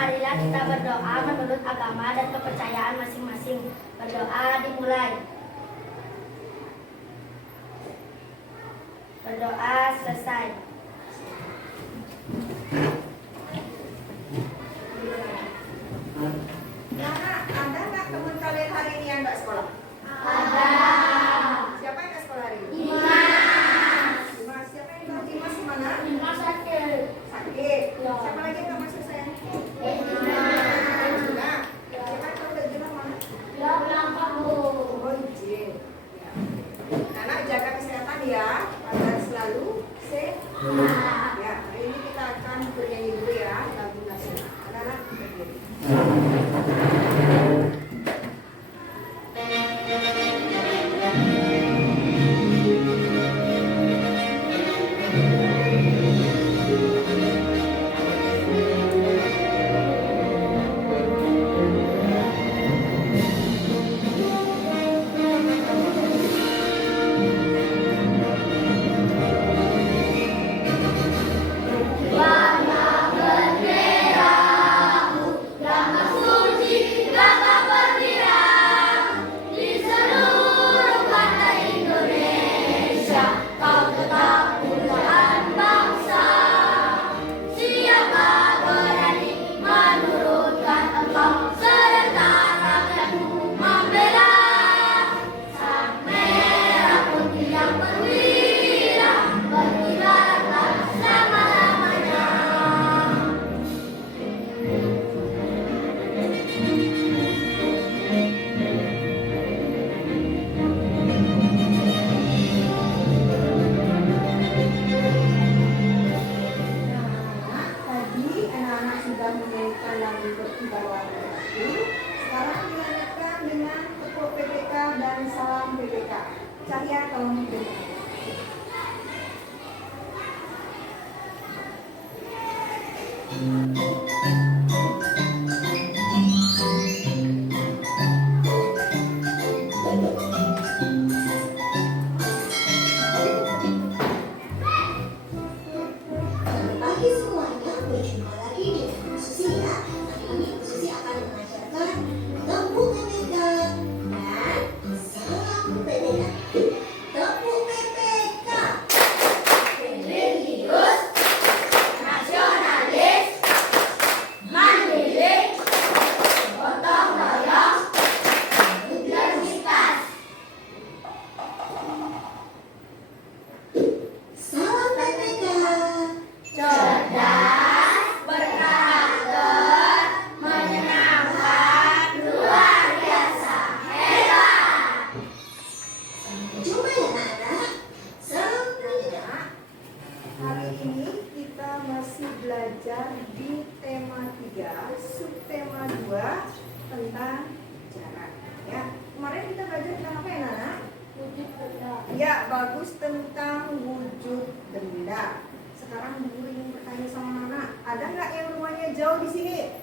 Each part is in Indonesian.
marilah kita berdoa menurut agama dan kepercayaan masing-masing. Berdoa dimulai. Berdoa selesai. Nah, ada nggak teman kalian hari ini yang nggak sekolah? Ada. Siapa yang nggak sekolah hari ini? Dimas. Dimas. Siapa yang nggak Dimas mana? Dimas sakit. Sakit. Ya. Siapa lagi yang nggak masuk sayang? Dimas. Nah, siapa yang tahu Dajjal mana? Ya pulang kampung. Oh, izin. Ya. Anak jaga kesehatan ya, agar selalu sehat. Ya, hari ini kita akan bernyanyi dulu ya lagu nasional. Anak-anak berdiri. Cahya tolong berikan. Pagi semuanya, berjumpa lagi dengan Bu Susi ya. Hari ini Bu Susi akan mengajarkan tepuk PPK dan salam PPK. Tepuk PPK. Religius, nasionalis, mandiri, gotong royong, integritas. Salam PPK. Cerdas, berkarakter, menyenangkan, luar biasa, hebat. Sampai jumpa ya anak-anak. Salam pendidikan. Hari ini kita masih belajar di tema 3, subtema 2 tentang jarak. Ya, kemarin kita belajar tentang apa ya, Nana? Wujud benda. Ya, bagus, tentang wujud benda. Sekarang guru ingin bertanya sama Nana, ada nggak yang rumahnya jauh di sini?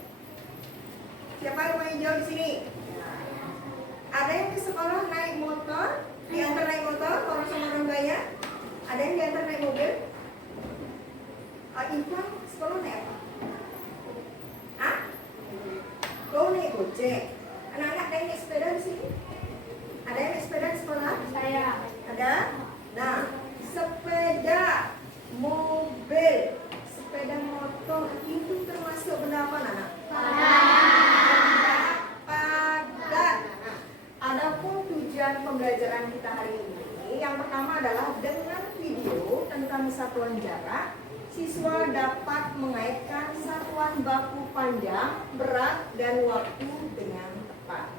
Siapa yang rumahnya jauh di sini? Ada yang ke sekolah naik motor, diantar naik motor, orang sama orang kaya? Ada yang diantar naik mobil? Ivan sekolah naik apa? Hah? Kau naik gojek. Anak-anak ada yang naik sepeda di sini? Ada yang naik sepeda di sekolah? Saya. Ada? Nah, sepeda, mobil, sepeda motor itu termasuk benda apa, Nana? Padat. Nah, adapun tujuan pembelajaran kita hari ini, yang pertama adalah dengan video tentang satuan jarak, siswa dapat mengaitkan satuan baku panjang, berat, dan waktu dengan tepat.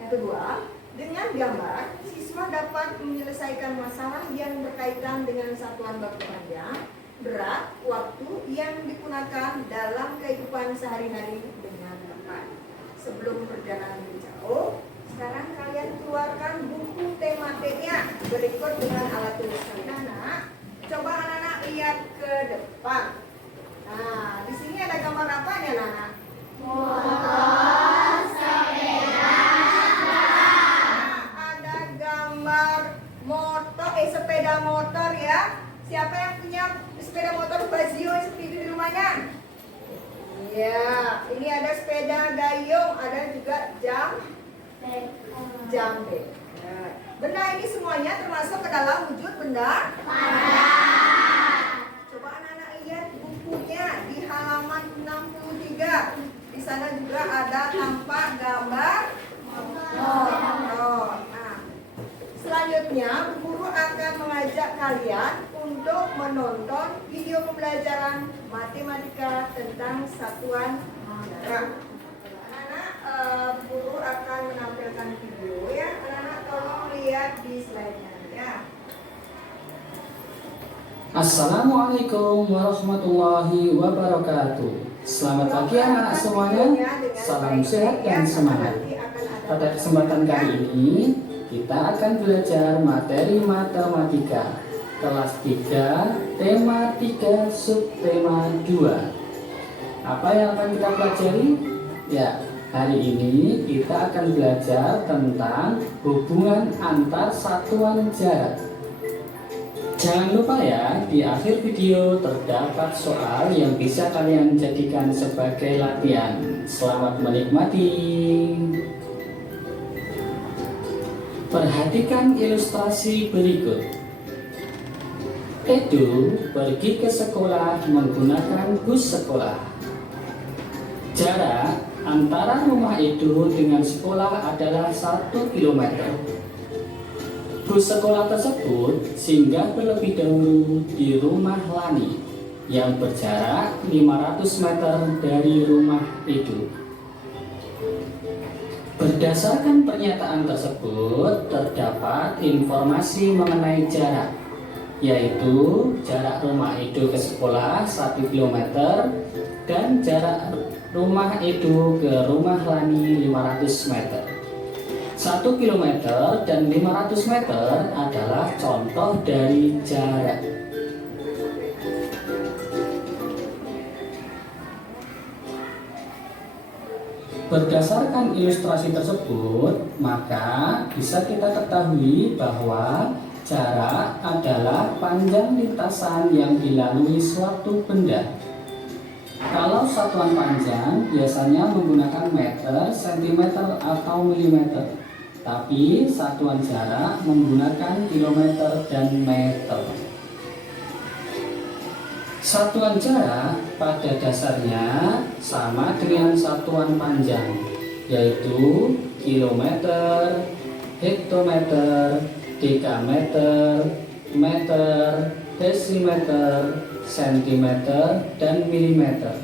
Yang kedua, dengan gambar, siswa dapat menyelesaikan masalah yang berkaitan dengan satuan baku panjang, berat, waktu yang digunakan dalam kehidupan sehari-hari dengan tepat. Sebelum perjalanan lebih jauh, sekarang kalian keluarkan buku tematiknya berikut dengan alat tulis kalian. Anak, coba anak-anak lihat ke depan. Nah, di sini ada gambar apa ya, Nana? Motor, sepeda, Ada gambar motor, sepeda motor ya. Siapa yang punya sepeda motor Bazio seperti itu di rumahnya? Ya, ini ada sepeda gayung, ada juga jambe. Ya. Benda ini semuanya termasuk ke dalam wujud benda. Coba anak-anak lihat bukunya di halaman 63. Di sana juga ada tampak gambar motor. Nah, selanjutnya guru akan mengajak kalian untuk menonton video pembelajaran matematika tentang satuan jarak. Anak-anak, guru akan menampilkan video ya. Anak-anak tolong lihat di slide-nya ya. Assalamualaikum warahmatullahi wabarakatuh. Selamat pagi anak-anak semuanya. Salam sehat dan semangat. Pada kesempatan kali ini kita akan belajar materi matematika kelas 3, tema 3, subtema 2. Apa yang akan kita pelajari? Ya, hari ini kita akan belajar tentang hubungan antar satuan jarak. Jangan lupa ya, di akhir video terdapat soal yang bisa kalian jadikan sebagai latihan. Selamat menikmati. Perhatikan ilustrasi berikut. Edo pergi ke sekolah menggunakan bus sekolah. Jarak antara rumah Edo dengan sekolah adalah 1 km. Bus sekolah tersebut singgah terlebih dahulu di rumah Lani yang berjarak 500 meter dari rumah Edo. Berdasarkan pernyataan tersebut, terdapat informasi mengenai jarak, yaitu jarak rumah Edo ke sekolah 1 km dan jarak rumah Edo ke rumah Lani 500 meter. 1 km dan 500 meter adalah contoh dari jarak. Berdasarkan ilustrasi tersebut, maka bisa kita ketahui bahwa jarak adalah panjang lintasan yang dilalui suatu benda. Kalau satuan panjang biasanya menggunakan meter, sentimeter, atau milimeter. Tapi satuan jarak menggunakan kilometer dan meter. Satuan jarak pada dasarnya sama dengan satuan panjang, yaitu kilometer, hektometer, dekameter, meter, desimeter, sentimeter, dan milimeter.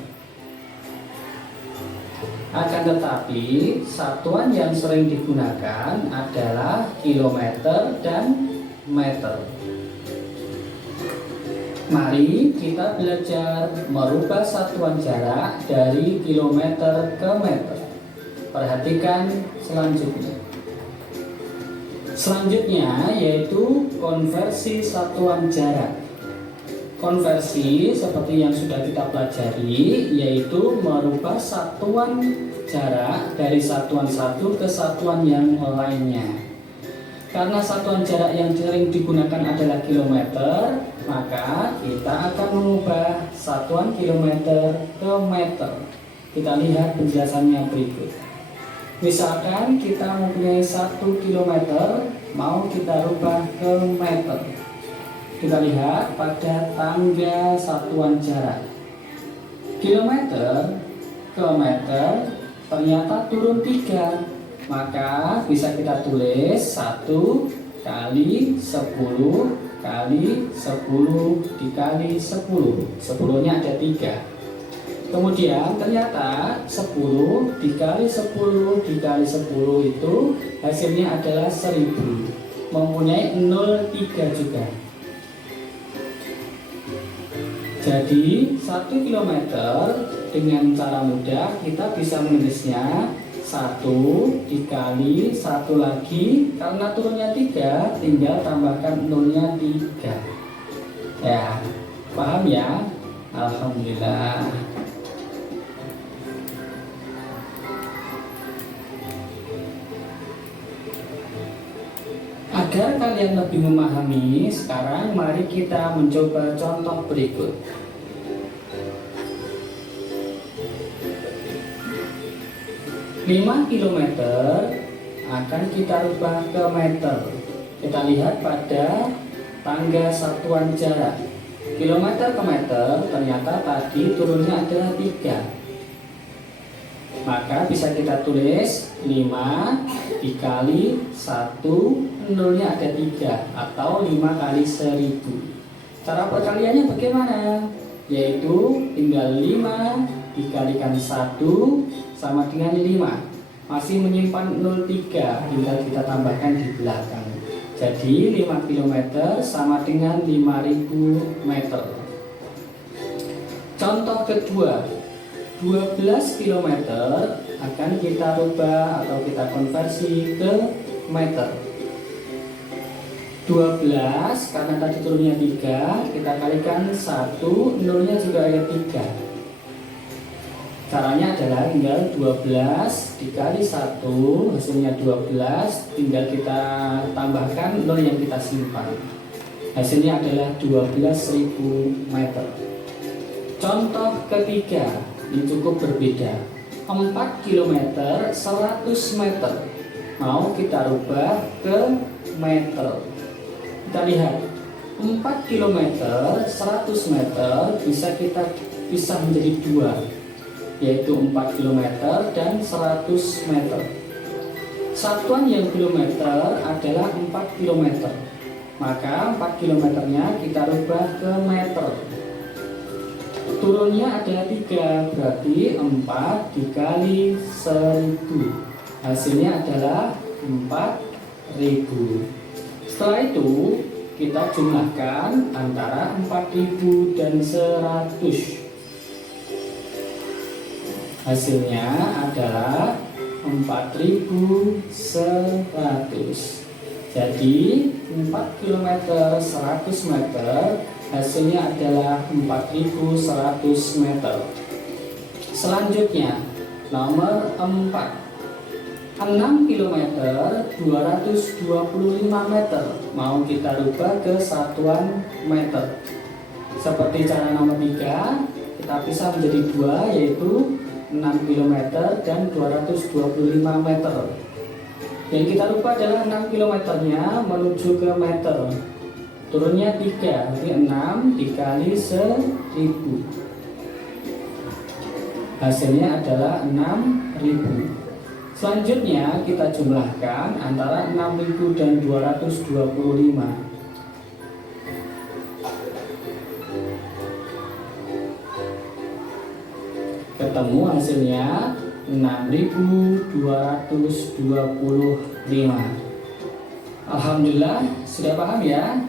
Akan tetapi, satuan yang sering digunakan adalah kilometer dan meter. Mari kita belajar merubah satuan jarak dari kilometer ke meter. Perhatikan selanjutnya. Selanjutnya yaitu konversi satuan jarak. Konversi seperti yang sudah kita pelajari, yaitu merubah satuan jarak dari satuan satu ke satuan yang lainnya. Karena satuan jarak yang sering digunakan adalah kilometer, maka kita akan mengubah satuan kilometer ke meter. Kita lihat penjelasannya berikut. Misalkan kita mempunyai 1 kilometer, mau kita rubah ke meter. Kita lihat pada tangga satuan jarak. Kilometer ke meter ternyata turun 3. Maka bisa kita tulis 1 kali 10 kali 10 dikali 10. 10-nya ada 3. Kemudian ternyata 10 dikali 10 dikali 10 itu hasilnya adalah 1000. Mempunyai 0,3 juga. Jadi 1 km dengan cara mudah kita bisa menulisnya 1 dikali 1 lagi, karena turunnya 3 tinggal tambahkan 0-nya 3. Ya, paham ya? Alhamdulillah. Agar kalian lebih memahami, sekarang mari kita mencoba contoh berikut. 5 km akan kita rubah ke meter. Kita lihat pada tangga satuan jarak. Kilometer ke meter ternyata tadi turunnya adalah 3. Maka bisa kita tulis 5 dikali 1, nolnya ada 3 atau 5 kali 1000. Cara perkaliannya bagaimana? Yaitu tinggal 5 dikalikan 1 sama dengan 5. Masih menyimpan 03, tinggal kita tambahkan di belakang. Jadi 5 km sama dengan 5000 meter. Contoh kedua, 12 km akan kita rubah atau kita konversi ke meter. 12 karena tadi turunnya 3, kita kalikan 1, nolnya juga ada 3. Caranya adalah tinggal 12 dikali 1, hasilnya 12, tinggal kita tambahkan nol yang kita simpan. Hasilnya adalah 12.000 meter. Contoh ketiga, ini cukup berbeda. 4 km 100 meter mau kita rubah ke meter. Kita lihat 4 km 100 meter bisa kita pisah menjadi 2, yaitu 4 km dan 100 meter. Satuan yang kilometer adalah 4 km. Maka 4 kilometernya kita rubah ke meter. Turunnya ada 3, berarti 4 dikali 1000. Hasilnya adalah 4000. Setelah itu kita jumlahkan antara 4000 dan 100. Hasilnya adalah 4100. Jadi 4 km 100 meter hasilnya adalah 4100 meter. Selanjutnya nomor 4, 6 km 225 meter mau kita rubah ke satuan meter. Seperti cara nomor 3, kita pisah menjadi 2, yaitu 6 km dan 225 meter. Yang kita rubah adalah 6 km-nya menuju ke meter. Turunnya 3, jadi 6 dikali 1000. Hasilnya adalah 6000. Selanjutnya kita jumlahkan antara 6000 dan 225. Ketemu hasilnya 6225. Alhamdulillah, sudah paham ya?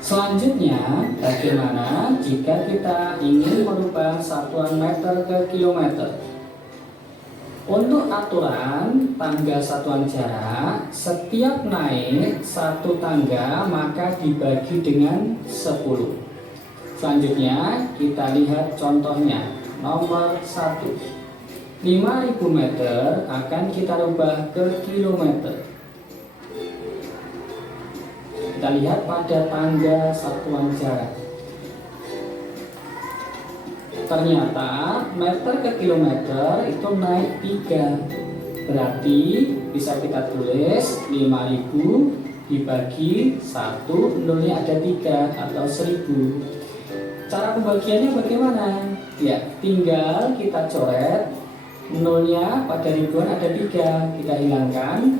Selanjutnya, bagaimana jika kita ingin merubah satuan meter ke kilometer? Untuk aturan tangga satuan jarak, setiap naik satu tangga maka dibagi dengan 10. Selanjutnya kita lihat contohnya. Nomor 1, 5000 meter akan kita rubah ke kilometer. Kita lihat pada tangga satuan jarak. Ternyata meter ke kilometer itu naik 3. Berarti bisa kita tulis 5000 dibagi 1, nolnya ada 3 atau 1000. Cara pembagiannya bagaimana? Ya, tinggal kita coret nolnya pada ribuan ada 3, kita hilangkan.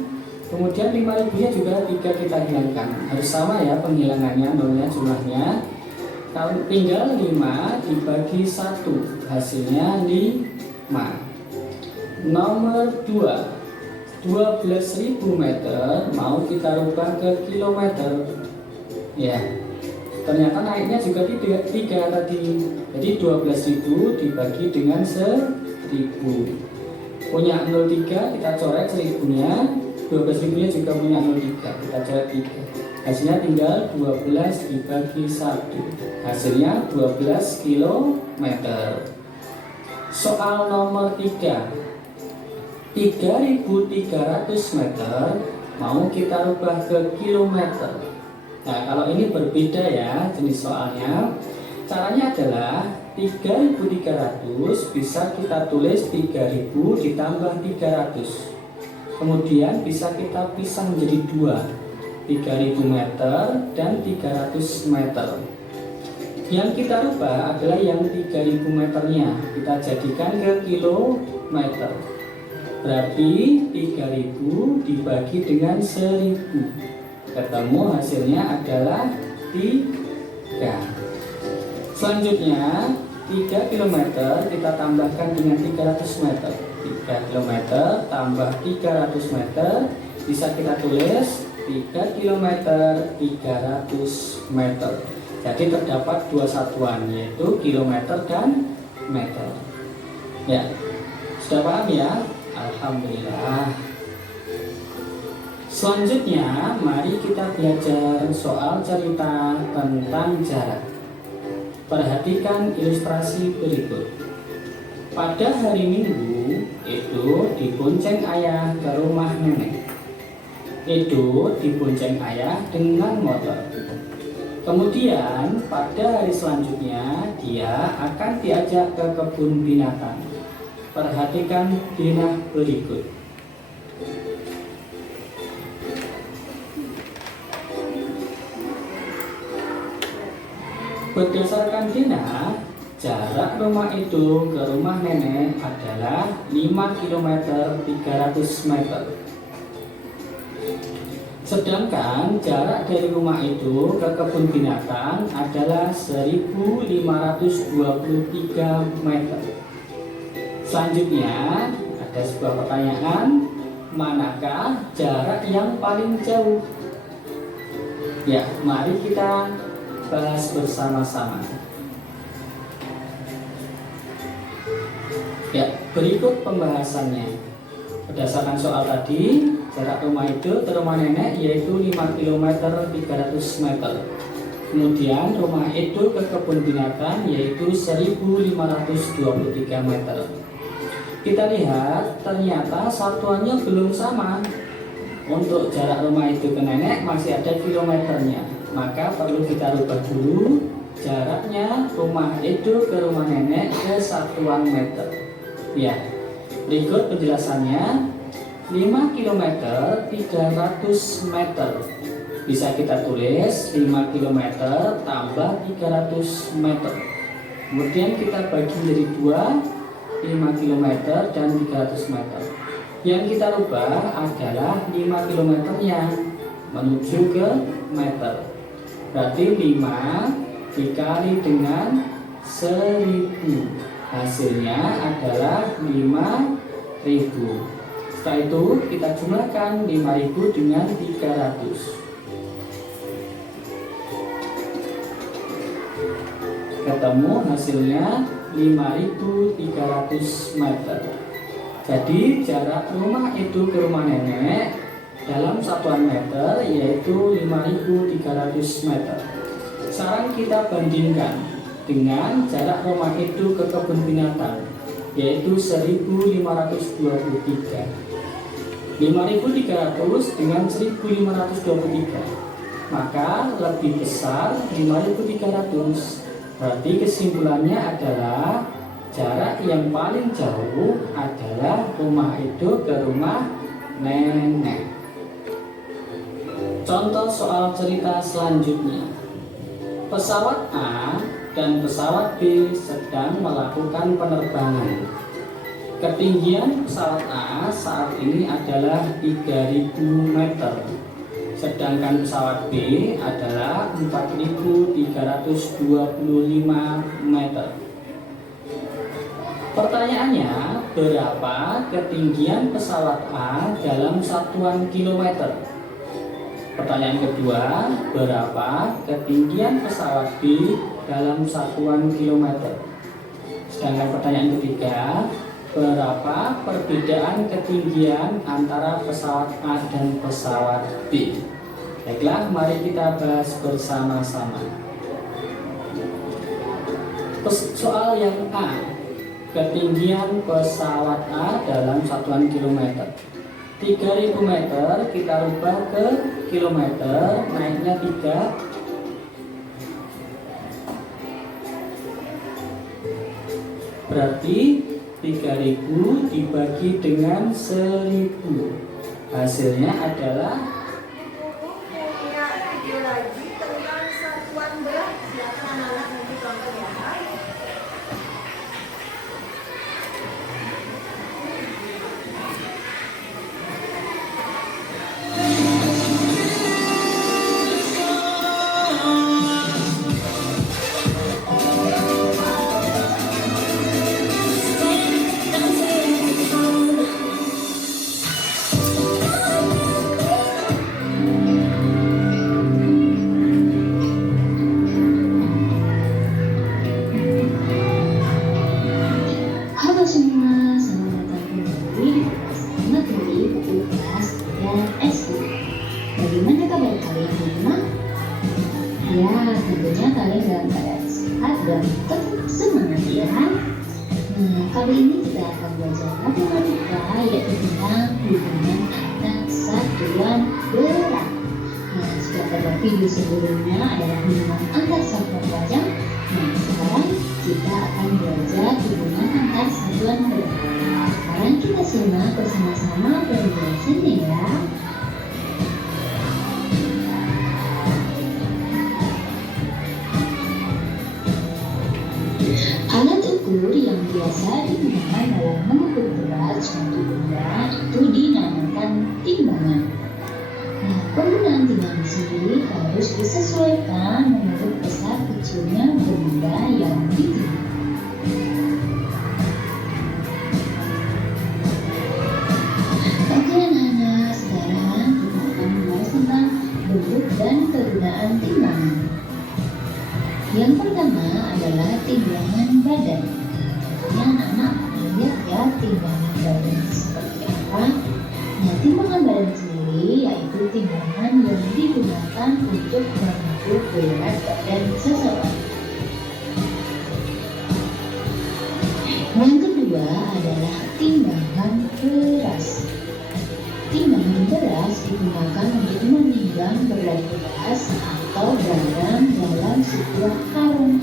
Kemudian 5000-nya juga 3 kita hilangkan. Harus sama ya penghilangannya, nolnya jumlahnya. Kalau tinggal 5 dibagi 1, hasilnya 5. Nomor 2, 12.000 meter mau kita rubah ke kilometer. Ya, ternyata naiknya juga 3 tadi. Jadi 12.000 dibagi dengan 1000. Punya 03 kita coret 1000-nya. 12.000-nya juga punya 03, kita coret 3. Hasilnya tinggal 12 dibagi 1. Hasilnya 12 kilometer. Soal nomor 3, 3.300 meter mau kita rubah ke kilometer. Nah, kalau ini berbeda ya jenis soalnya. Caranya adalah 3.300 bisa kita tulis 3.000 ditambah 300. Kemudian bisa kita pisah menjadi 2, 3.000 meter dan 300 meter. Yang kita rubah adalah yang 3.000 meternya, kita jadikan ke kilometer. Berarti 3.000 dibagi dengan 1.000, ketemu hasilnya adalah 3. Selanjutnya 3 km kita tambahkan dengan 300 meter. 3 km tambah 300 meter bisa kita tulis 3 km 300 meter. Jadi terdapat dua satuan, yaitu kilometer dan meter. Ya, sudah paham ya? Alhamdulillah. Selanjutnya mari kita belajar soal cerita tentang jarak. Perhatikan ilustrasi berikut. Pada hari Minggu, Edo dibonceng ayah ke rumah nenek. Edo dibonceng ayah dengan motor. Kemudian pada hari selanjutnya dia akan diajak ke kebun binatang. Perhatikan denah berikut. Berdasarkan denah, jarak rumah itu ke rumah nenek adalah 5 km 300 meter. Sedangkan jarak dari rumah itu ke kebun binatang adalah 1.523 meter. Selanjutnya ada sebuah pertanyaan, manakah jarak yang paling jauh? Ya, mari kita bahas bersama-sama. Ya, berikut pembahasannya. Berdasarkan soal tadi, jarak rumah itu ke rumah nenek yaitu 5 km 300 meter. Kemudian rumah itu ke kebun binatang yaitu 1.523 meter. Kita lihat ternyata satuannya belum sama. Untuk jarak rumah itu ke nenek masih ada kilometernya, maka perlu kita rubah dulu jaraknya rumah itu ke rumah nenek ke satuan meter. Ya, berikut penjelasannya. 5 km 300 meter bisa kita tulis 5 km tambah 300 meter. Kemudian kita bagi menjadi 2, 5 km dan 300 meter. Yang kita rubah adalah 5 kilometernya menuju ke meter. Berarti 5 dikali dengan 1.000, hasilnya adalah 5.000. Setelah itu kita jumlahkan 5.000 dengan 300. Ketemu hasilnya 5.300 meter. Jadi jarak rumah itu ke rumah nenek dalam satuan meter yaitu 5.300 meter. Sekarang kita bandingkan dengan jarak rumah itu ke kebun binatang yaitu 1.523. 5.300 dengan 1.523, maka lebih besar 5.300. Berarti kesimpulannya adalah jarak yang paling jauh adalah rumah itu ke rumah nenek. Contoh soal cerita selanjutnya. Pesawat A dan pesawat B sedang melakukan penerbangan. Ketinggian pesawat A saat ini adalah 3.000 meter, sedangkan pesawat B adalah 4.325 meter. Pertanyaannya, berapa ketinggian pesawat A dalam satuan kilometer? Pertanyaan kedua, berapa ketinggian pesawat B dalam satuan kilometer? Sedangkan pertanyaan ketiga, berapa perbedaan ketinggian antara pesawat A dan pesawat B? Baiklah, mari kita bahas bersama-sama. Soal yang A, ketinggian pesawat A dalam satuan kilometer. 3.000 meter kita rubah ke kilometer, naiknya 3. Berarti 3.000 dibagi dengan 1.000. Hasilnya adalah punya video lagi tentang satuan berat. Silakan anak-anak nanti tonton ya. Halo semua, selamat datang kembali di podcast materi kelas 3 SD. Bagaimana kabar kalian semua? Ya, tentunya kalian dalam keadaan sehat dan tetap semangat ya. Nah, kali ini kita akan belajar matematika yaitu tentang hubungan antar satuan berat. Nah, jika pada video sebelumnya adalah hubungan antar satuan wajah, nah sekarang kita akan belajar hubungan antar satuan berat. Sekarang kita simak bersama-sama penjelasannya ya. Alat ukur yang biasa digunakan dalam mengukur berat suatu benda itu dinamakan timbangan. Nah, penggunaan timbangan sendiri harus disesuaikan menurut besar kecilnya benda yang ditimbang. Oke anak-anak, sekarang kita akan membahas tentang bentuk dan kegunaan timbangan. Yang pertama adalah timbangan badan. Tentunya anak-anak lihat ya timbangan badan seperti apa. Nah, timbangan badan sendiri yaitu timbangan yang digunakan untuk mengukur berat badan seseorang. Yang kedua adalah timbangan beras. Timbangan beras digunakan untuk menimbang berat beras atau garam dalam sebuah karung.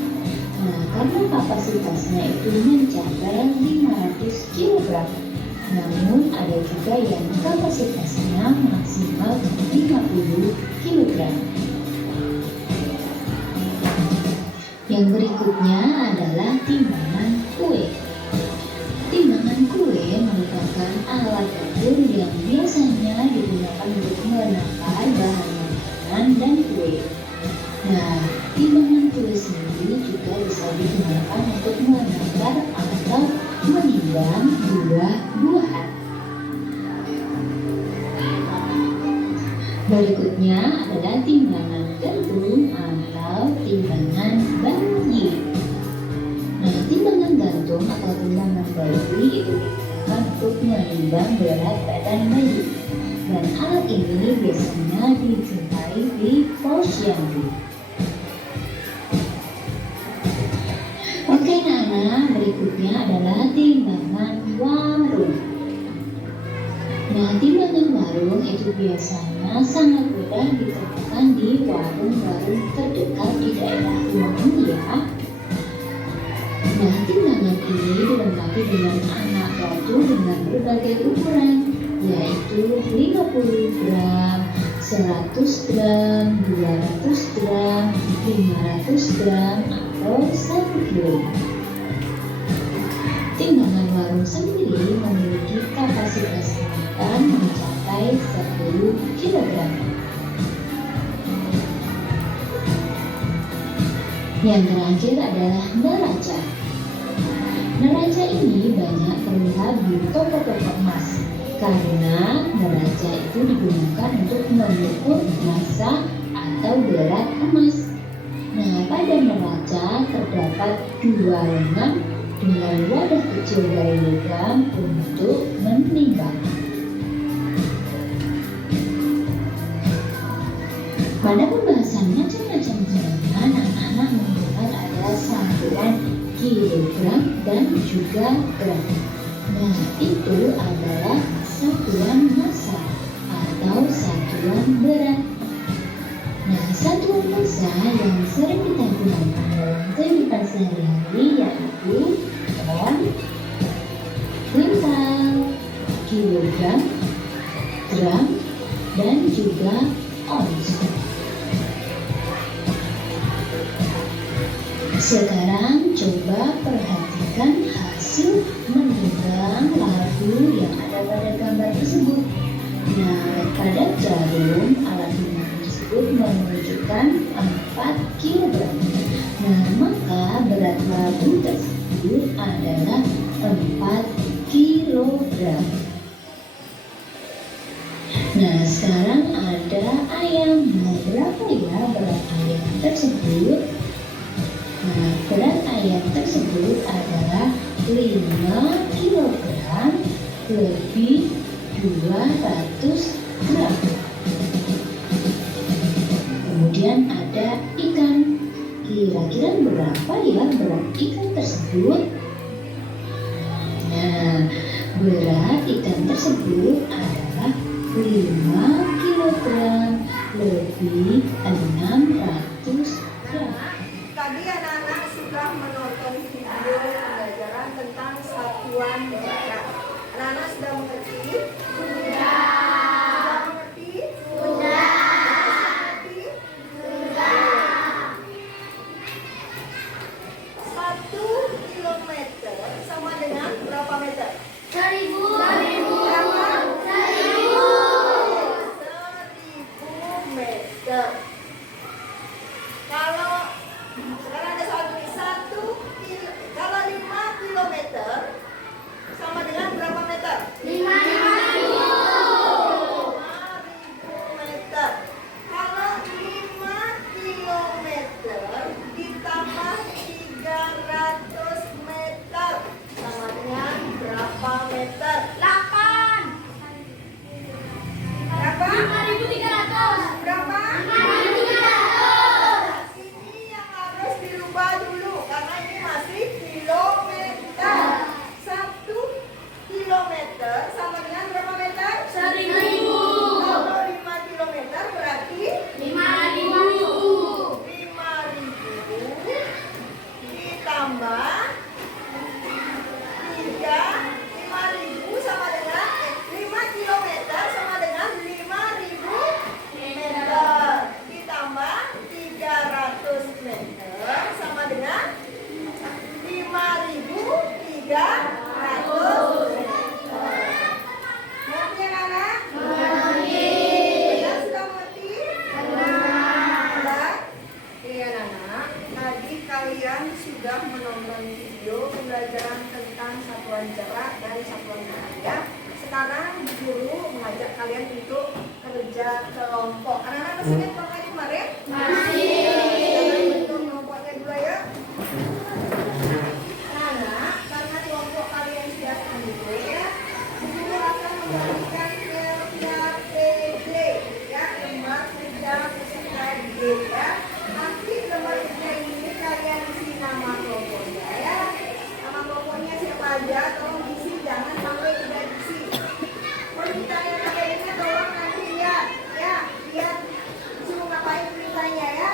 Nah, karena kapasitasnya itu mencapai 500 kg. Namun ada juga yang kapasitasnya maksimal 50 kg. Yang berikutnya adalah timbangan kue. Timbangan kue merupakan alat ukur yang biasanya digunakan untuk menakar bahan makanan dan kue. Nah, timbangan kue sendiri juga bisa digunakan untuk menakar atau menimbang buah-buahan. Berikutnya adalah timbangan gantung atau timbangan bayi. Nah, timbangan gantung atau timbangan bayi itu digunakan untuk menimbang berat badan bayi. Dan alat ini biasanya dijumpai di posyandu. Oke anak-anak, berikutnya adalah timbangan warung. Nah, timbangan warung itu biasanya sangat mudah ditemukan di warung-warung terdekat di daerah umum ya. Nah, timbangan ini dilengkapi dengan anak batu dengan berbagai ukuran, yaitu 50 gram, 100 gram, 200 gram, 500 gram, atau 1 kilo. Timbangan warung sendiri memiliki kapasitas muatan mencapai 10 kg. Yang terakhir adalah neraca. Neraca ini banyak terlihat di toko-toko emas karena neraca itu digunakan untuk mengukur massa atau berat emas. Nah, pada neraca terdapat 2 lengan dengan wadah kecil dari logam untuk menimbang. Pada pembahasan macam-macam timbangan, anak-anak mengenal ada satuan kilogram dan juga gram. Nah, itu adalah satuan massa atau satuan berat. Nah, satuan massa yang sering kita gunakan dalam kehidupan sehari-hari yaitu ton, kuintal, kilogram, gram, dan juga ons. Sekarang coba perhatikan hasil menimbang labu yang ada pada gambar tersebut. Nah, pada jarum alat timbangan tersebut menunjukkan 4 kg. Nah, maka berat labu tersebut adalah 4 kg. Nah, sekarang ada ayam. Nah, berapa ya berat ayam tersebut? Nah, berat ayam tersebut adalah 5 kg lebih 200 gram. Kemudian ada ikan. Kira-kira berapa ya berat ikan tersebut? Nah, berat ikan tersebut adalah 5 kg lebih 600 gram. Tadi anak-anak sudah menonton video pembelajaran tentang satuan jarak. Anak-anak sudah mengerti? Sudah. Sudah mengerti? Sudah. Sudah. 1 kilometer sama dengan berapa meter? 1000. Berapa? 1000. 1000 meter. Kalau sekarang ada soal tulis kalau 5 kilometer sama dengan berapa meter? 5.000. 5.000 meter. Kalau 5 kilometer ditambah 300 meter sama dengan berapa meter? 8. Berapa? 5.300. Berapa? 5.300. Ini yang harus dirubah dulu karena ini masih kilometer. 1 kilometer sama dengan berapa meter? 1000. Kalau 5 kilometer berarti 5.000. 5.000 ditambah 5.000 sama dengan 5 kilometer sama dengan 5.000 meter ditambah 300 meter sama dengan 5.300 meter. Ngerti anak-anak? Benar sudah mengerti? Benar. Iya anak-anak, tadi kalian sudah menonton video pembelajaran tentang satuan jarak dan satuan wilayah. Sekarang guru mengajak kalian untuk kerja kelompok. Anak-anak masih ingat kelompok kemarin? Masih. Kita bentuk kelompoknya dulu ya. Anak-anak, karena kelompok kalian sudah terdiri ya, guru akan membagikan LKPD ya, lembar kerja peserta didik ya. Nanti lembar kerja ini kalian isi nama kelompoknya ya. Nama kelompoknya siapa aja, tolong isi, jangan sampai tidak diisi. Perintahnya kalian tolong nanti lihat ya, lihat suruh ngapain perintahnya ya.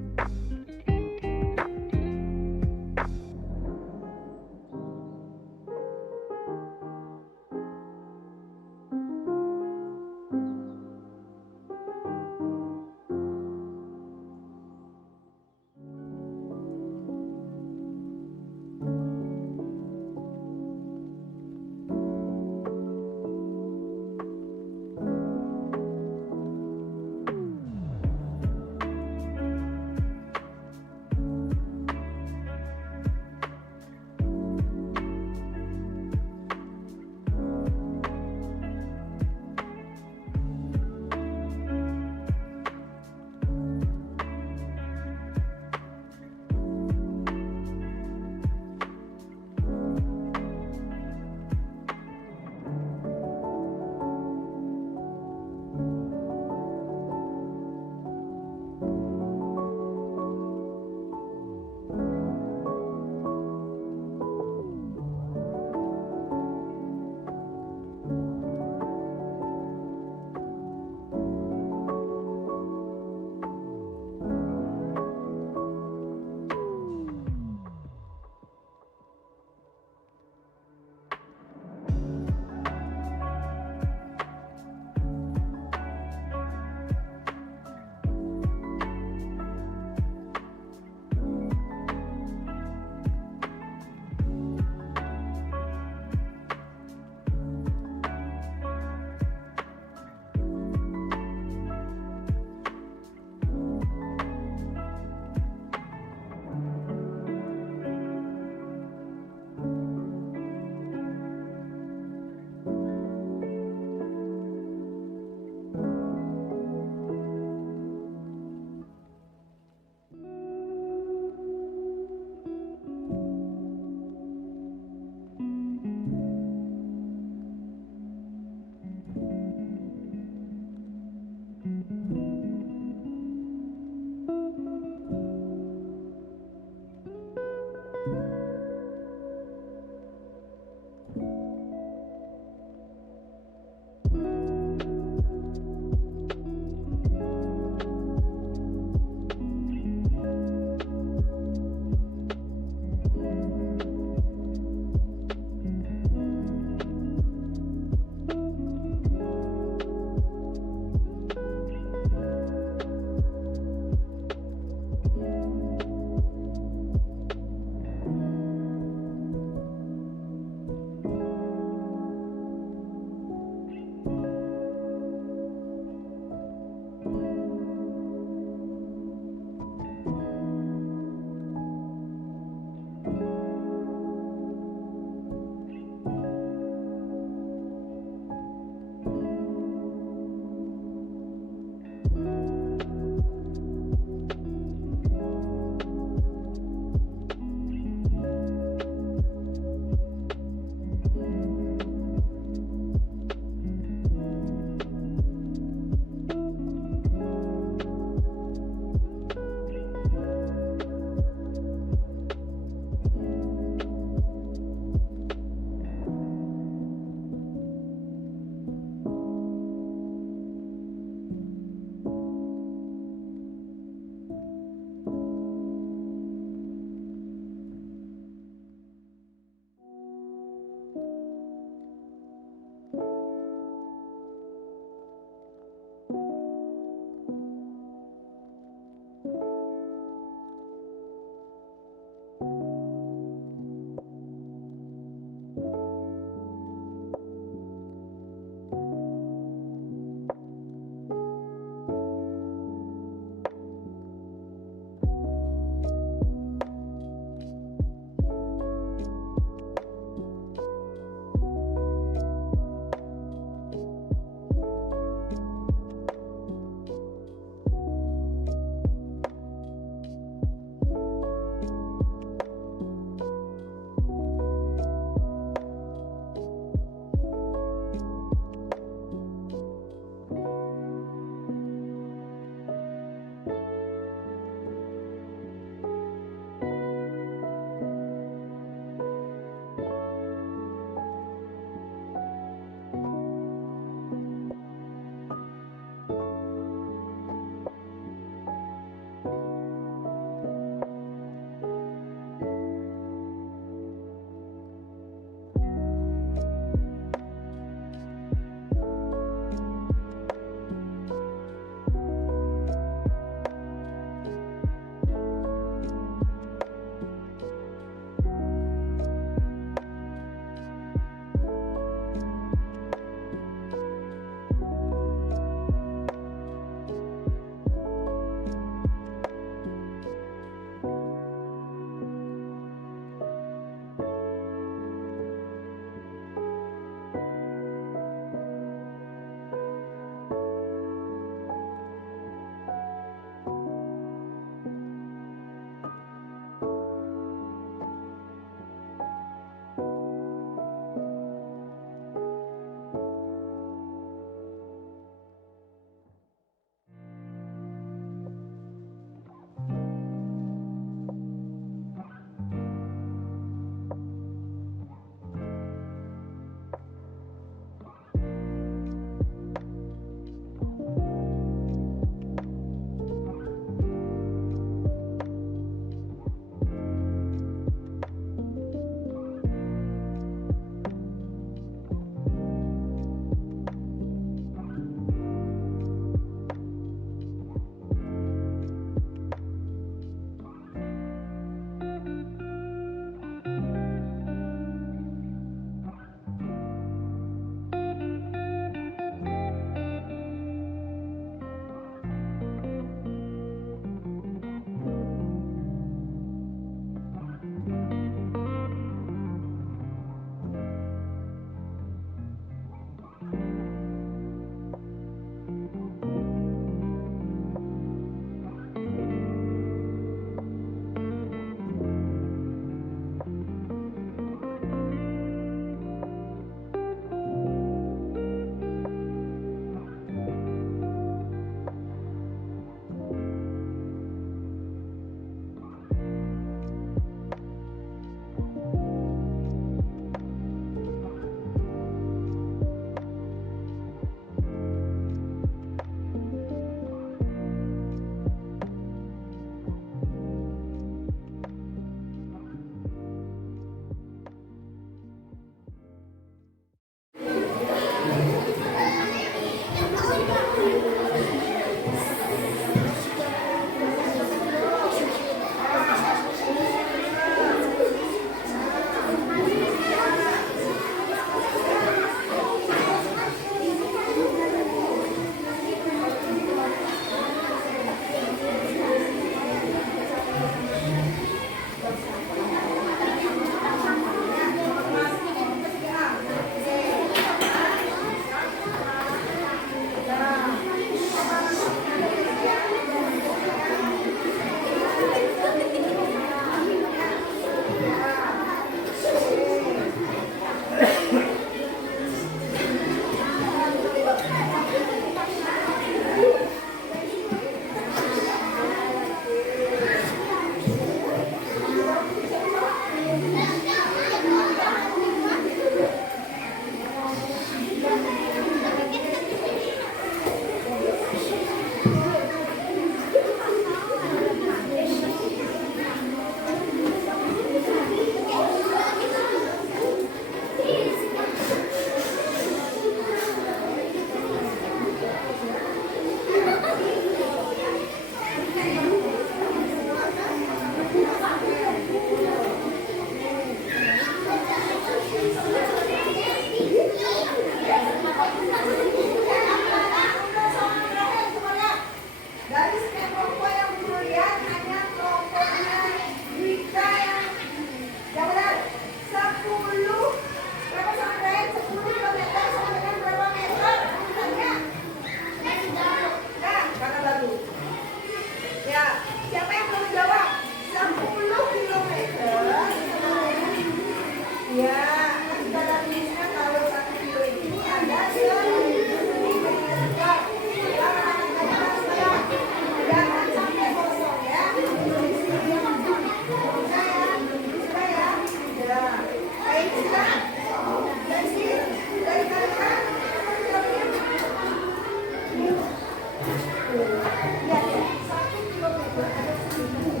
Lihat ya, 1 kilometer ada 1 sudah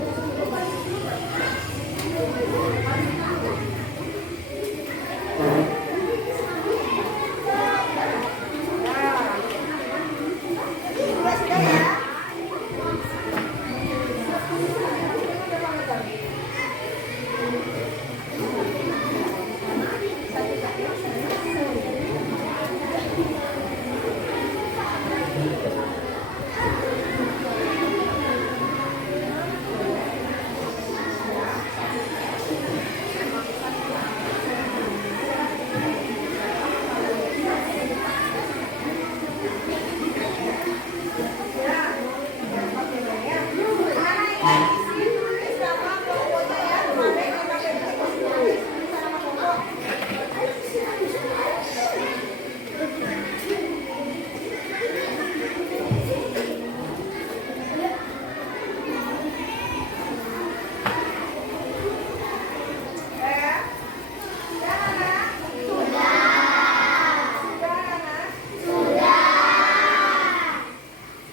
ya.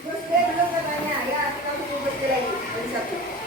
Terus dia belum katanya, ya kita tunggu berarti lagi. Satu.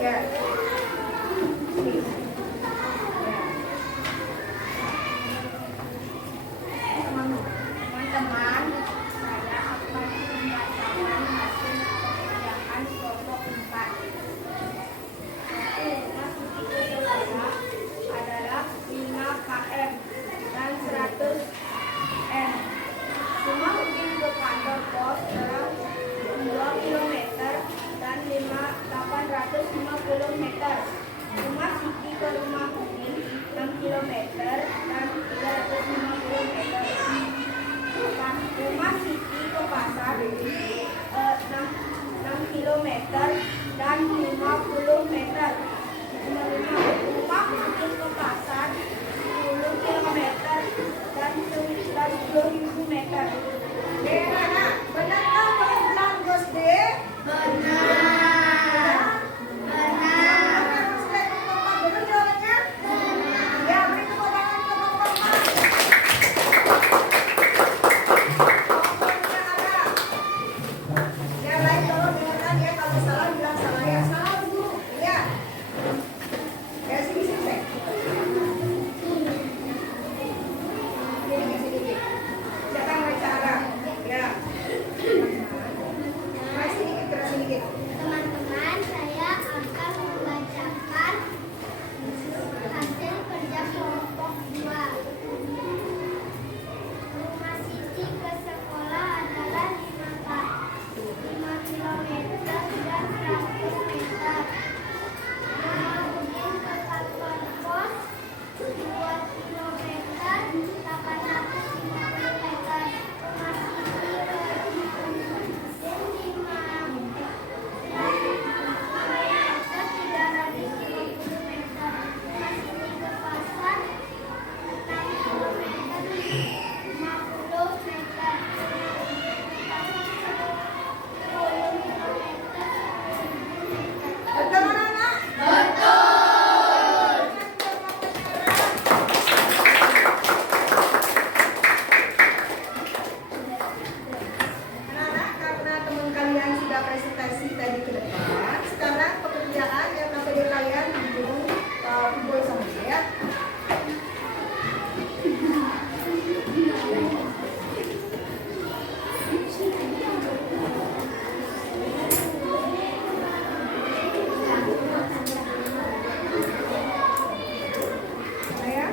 Ya. Teman-teman, saya akan membacakan hasil pekerjaan kelompok 4. Rumah Siti Keselaya adalah 5 km dan 100 m. Rumah Udin ke kantor pos adalah 2 km dan 850 meter. Rumah Siti ke rumah Udin 6 km dan 350 meter. Rumah Siti ke pasar 6 km dan 50 meter. Rumah Udin ke pasar 10 km dan 10.000 meter. Anak, benarkah program GOSD? Benar. Benar jawabannya? Ya, beri tepuk tangan untuk nomor 4. Nomornya ada. Yang lain tolong dengarkan ya, kalau salah bilang salah ya. Salah dulu. Ya. Ya, sini. Sini. Siapa yang baca Arab? Ya. Keras sedikit. Teman-teman, saya akan membacakan hasil kerja kelompok 2. Rumah Siti ke sekolah adalah 5 km dan 100 meter. Rumah Udin ke kantor pos 2 km 850 meter. Rumah Siti ke Betul anak? Anak-anak, karena teman kalian sudah presentasi tadi ke depan, sekarang pekerjaan yang KPD kalian kumpul sama saya. Saya.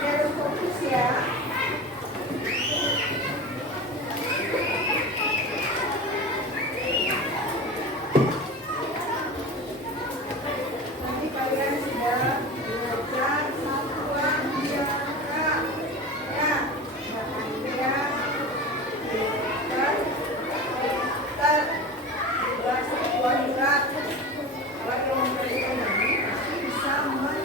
Harus fokus ya. Nanti kalian sudah belajar satuan jarak. Ya, juga satuan berat. Kalau yang memperhatikan ini pasti bisa menjawab.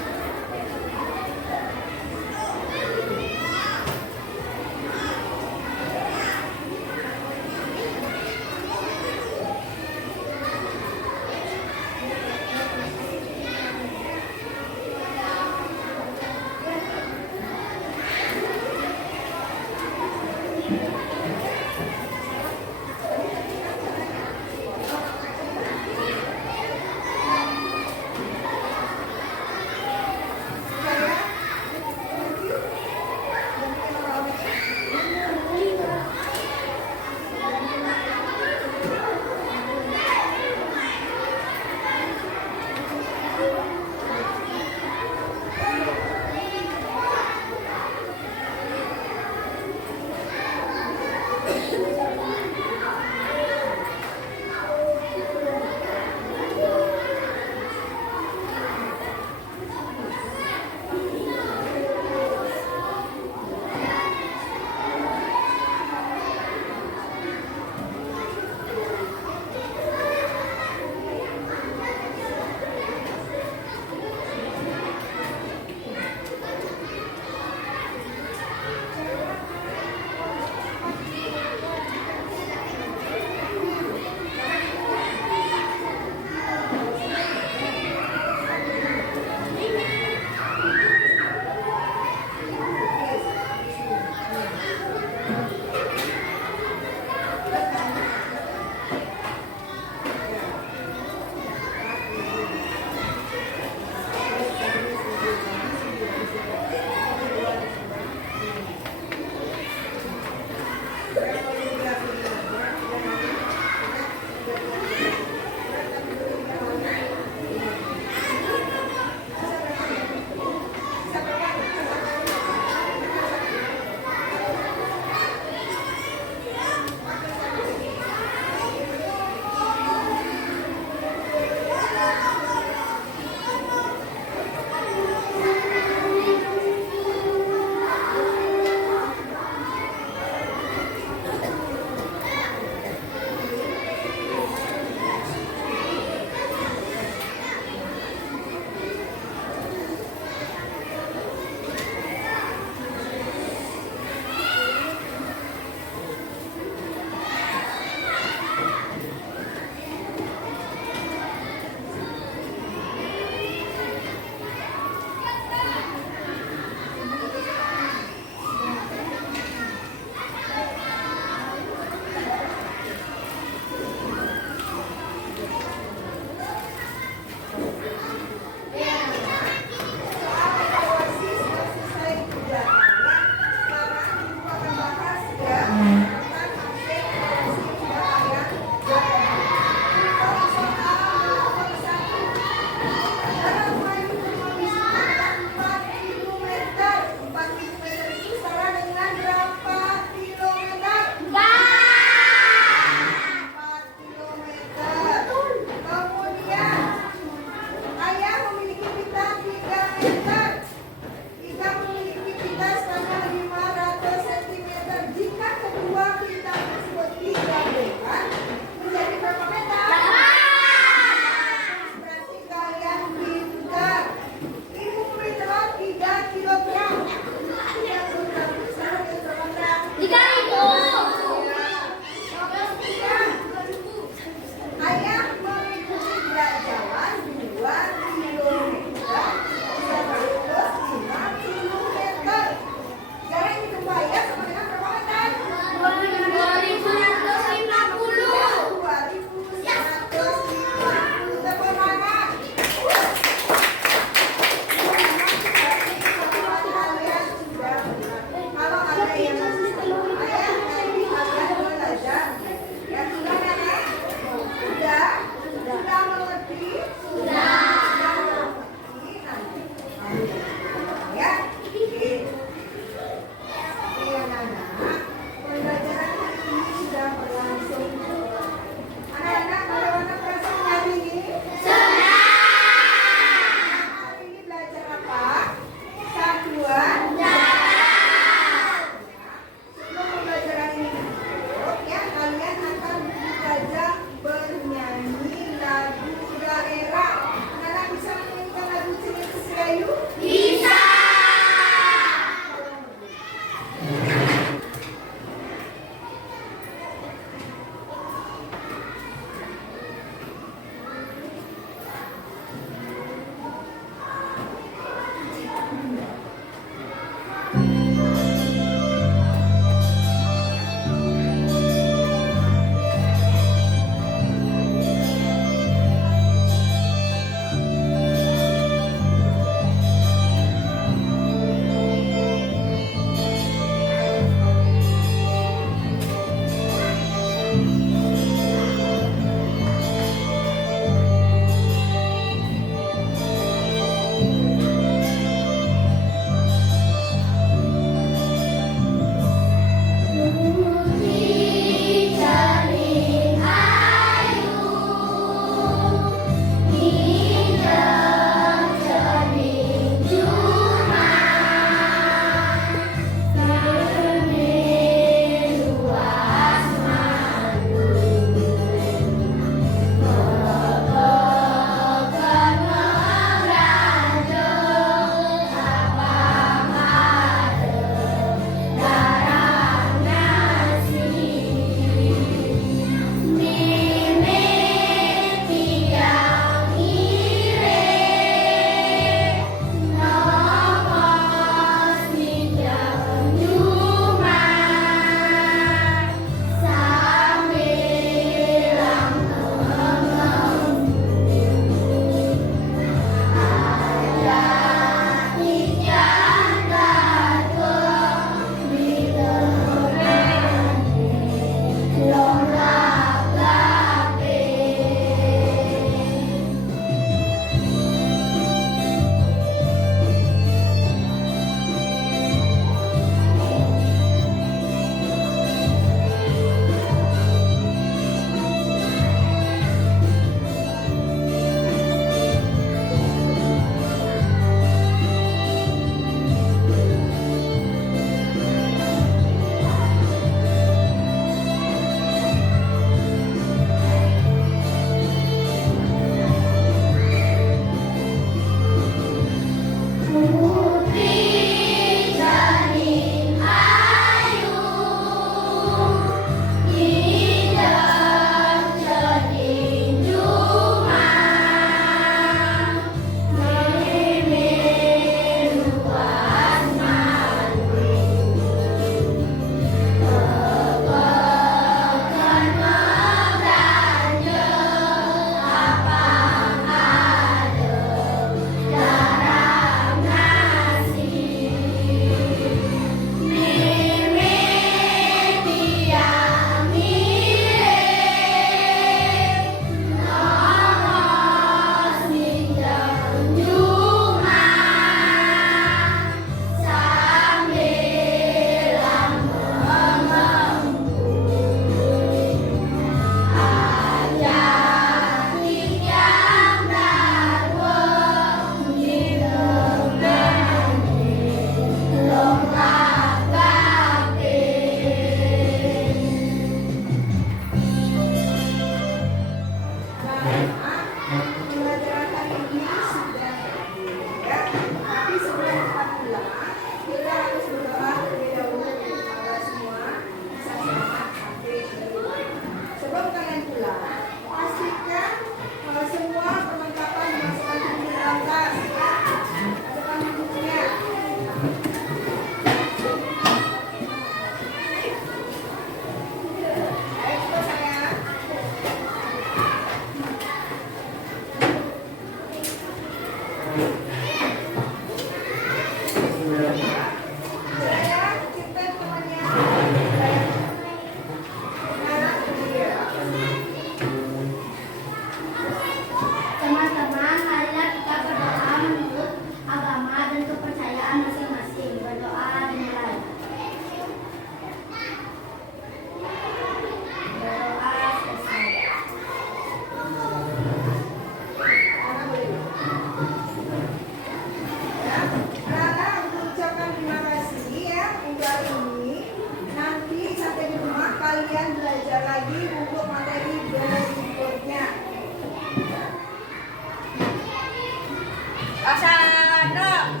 Asana.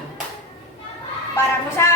Para musa.